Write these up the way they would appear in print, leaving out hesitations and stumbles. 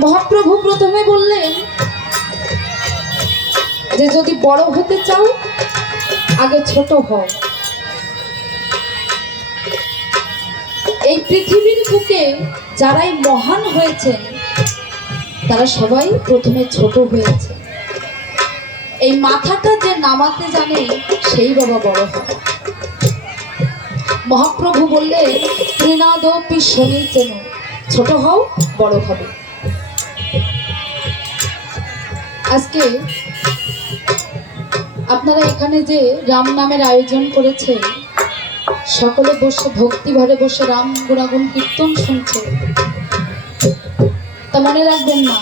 মহাপ্রভু প্রথমে বললেন যে যদি বড় হতে চাও আগে ছোট হও। এই পৃথিবীর বুকে যারাই মহান হয়েছেন তারা সবাই প্রথমে ছোট হয়েছে। এই মাথাটা যে নামাতে জানে সেই বাবা বড় হয়। মহাপ্রভু বললে তৃণাদপি সমীচেন, ছোট হও বড় হবে। আজকে আপনারা এখানে যে রাম নামের আয়োজন করেছে, সকলে বসে ভক্তি ভরে বসে রাম গুণাগুণ কীর্তন শুনছে, তা মনে রাখবেন না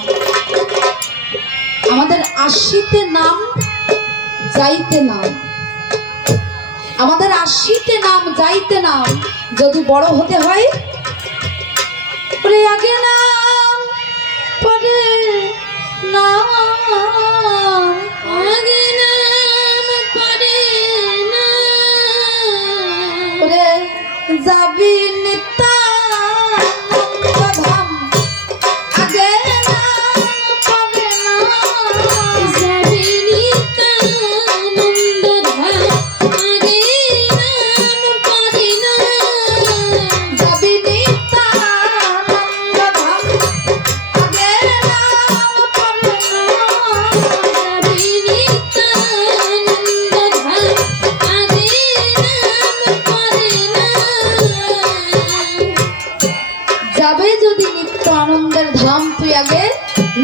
আমাদের আসিতে নাম যাইতে নাম, আমাদের আসিতে নাম যাইতে নাম, যদি বড় হতে হয় আগে নাম পরে নাম, আগে নাম পরে নাম, যাবি নিত্যা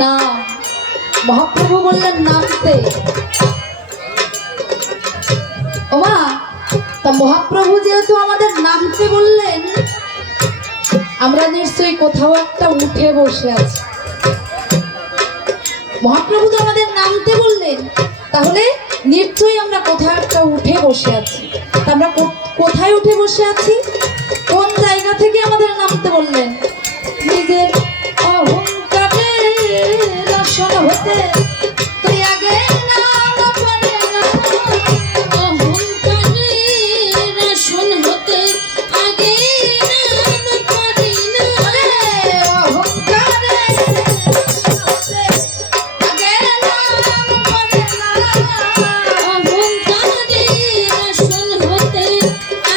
না। মহাপ্রভু বললেন নামতে। ওমা, তা মহাপ্রভু যেহেতু আমাদের নামতে বললেন, আমরা নিশ্চয়ই কোথাও একটা উঠে বসে আছি। মহাপ্রভু তো আমাদের নামতে বললেন, তাহলে নিশ্চয়ই আমরা কোথাও একটা উঠে বসে আছি। তা আমরা কোথায় উঠে বসে আছি? কোন জায়গা থেকে আমাদের নামতে বললেন? নিজের হতে তুই আগে নাম পরে নাম, অহংকারের আসন হতে আগে নাম পরে নাম, অহংকারের হতে আগে নাম পরে নাম, অহংকারের আসন হতে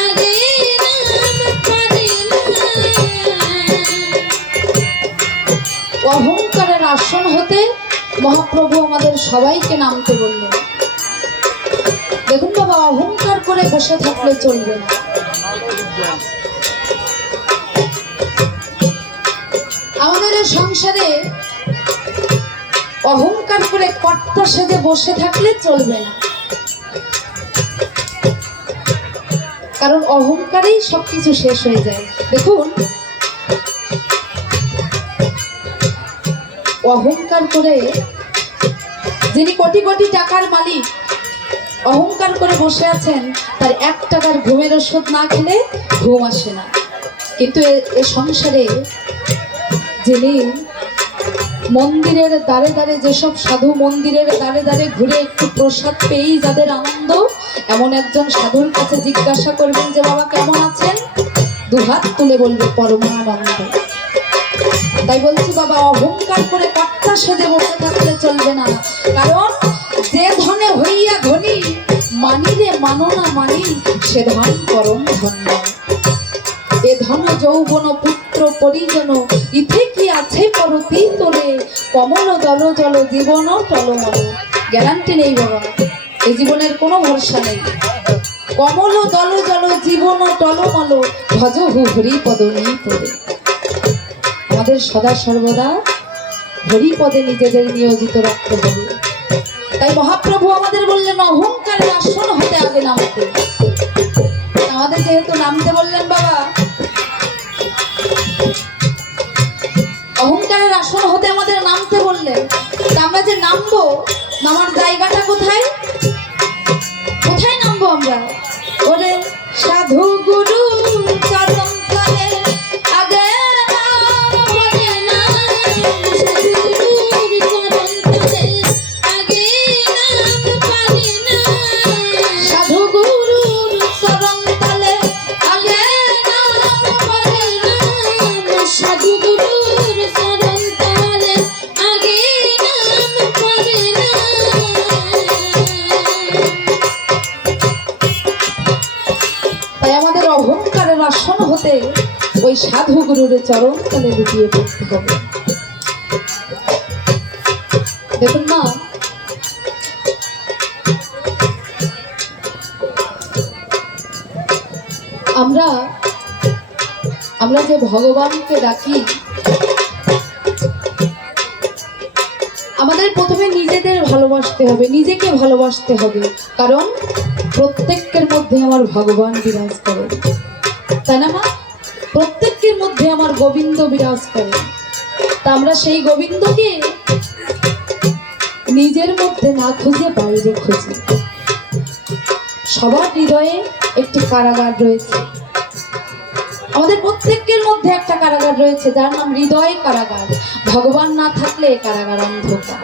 আগে নাম পরে নাম। অহংকারের আসন হতে মহাপ্রভু আমাদের সবাইকে নামতে বললেন। দেখুন বাবা, অহংকার করে বসে থাকলে চলবে না। আমাদের সংসারে অহংকার করে কর্তা সেজে বসে থাকলে চলবে না, কারণ অহংকারেই সবকিছু শেষ হয়ে যায়। দেখুন, অহংকার করে যিনি কোটি কোটি টাকার মালিক অহংকার করে বসে আছেন, তার 1 টাকার ঘুমের ওষুধ না খেলে ঘুম আসে না। কিন্তু এ সংসারে যিনি মন্দিরের দ্বারে দ্বারে, যেসব সাধু মন্দিরের দ্বারে দ্বারে ঘুরে একটু প্রসাদ পেয়েই যাদের আনন্দ, এমন একজন সাধুর কাছে জিজ্ঞাসা করবেন যে বাবা কেমন আছেন, 2 হাত তুলে বলবে পরমানন্দ। তাই বলছি বাবা, অহংকার করে কর্তা সেজে বসে থাকলে চলবে না, কারণ যে ধনে হইয়া ধনী মানি রে মানো না মানি, সে ধন পরম ধন্য। এ ধন যৌবন পুত্র পরিজন, ইথে কি আছে পরতি তোলে, কমল দল জল জীবন টলমল। গ্যারান্টি নেই বাবা, এই জীবনের কোনো ভরসা নেই। কমল দল জল জীবন টলমল, ভজ হু হরিপদ নিতরে। আমাদের সদা সর্বদা হরিপদে নিজেদের নিয়োজিত রাখতে হবে। তাই মহাপ্রভু আমাদের বললেন অহংকারের আসন হতে আগে নামতে। আমাদের যেহেতু নামতে বললেন বাবা, অহংকারের আসন হতে আমাদের নামতে বললেন, তা আমরা যে নামবো, নামার জায়গাটা কোথায়? কোথায় নামবো আমরা? ওরে সাধু গুরু চরণ তলে আগে নাম পরে নাম, সাধু গুরুর চরণ তলে আগে নাম পরে নাম, সাধু গুরুর চরণ তলে আগে নাম পরে নাম, সাধু গুরুর চরণ তলে হতে ওই সাধু গুরুর চরণ তলে লুটিয়ে পড়তে হবে। দেখুন মা, আমরা যে ভগবানকে ডাকি, আমাদের প্রথমে নিজেদের ভালোবাসতে হবে, নিজেকে ভালোবাসতে হবে। কারণ প্রত্যেকের মধ্যে আমার ভগবান বিরাজ করে, তাই না মা? প্রত্যেকের মধ্যে আমার গোবিন্দ বিরাজ করে। তা আমরা সেই গোবিন্দকে নিজের মধ্যে না খুঁজে বাইরে খুঁজি। সবার হৃদয়ে একটি কারাগার রয়েছে, আমাদের প্রত্যেকের মধ্যে একটা কারাগার রয়েছে, যার নাম হৃদয় কারাগার। ভগবান না থাকলে কারাগার অন্ধকার।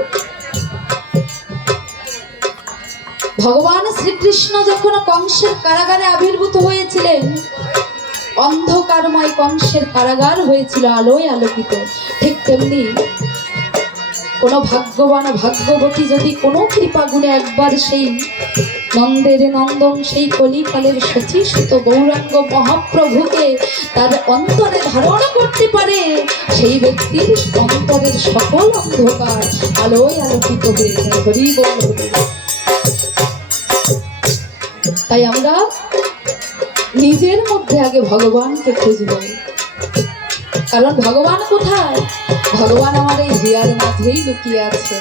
ভগবান শ্রীকৃষ্ণ যখন কংসের কারাগারে আবির্ভূত হয়েছিলেন, অন্ধকারময় কংসের কারাগার হয়েছিল আলোয় আলোকিত। ঠিক তেমনি কোনো ভাগ্যবান ভাগ্যবতী যদি কোনো কৃপা গুণে একবার সেই নন্দের নন্দন, সেই কলিকালের সচিসুত গৌরাঙ্গ মহাপ্রভুকে তার অন্তরে ধারণ করতে পারে, সেই ব্যক্তির অন্তরের সকল অন্ধকার আলোয় আলোকিত হয়ে যায়। হরি বল হরি। তাই আমরা নিজের মধ্যে আগে ভগবানকে খুঁজব। কারণ ভগবান কোথায়? ভগবান আমার এই হৃদয়ের মাঝেই লুকিয়ে আছে।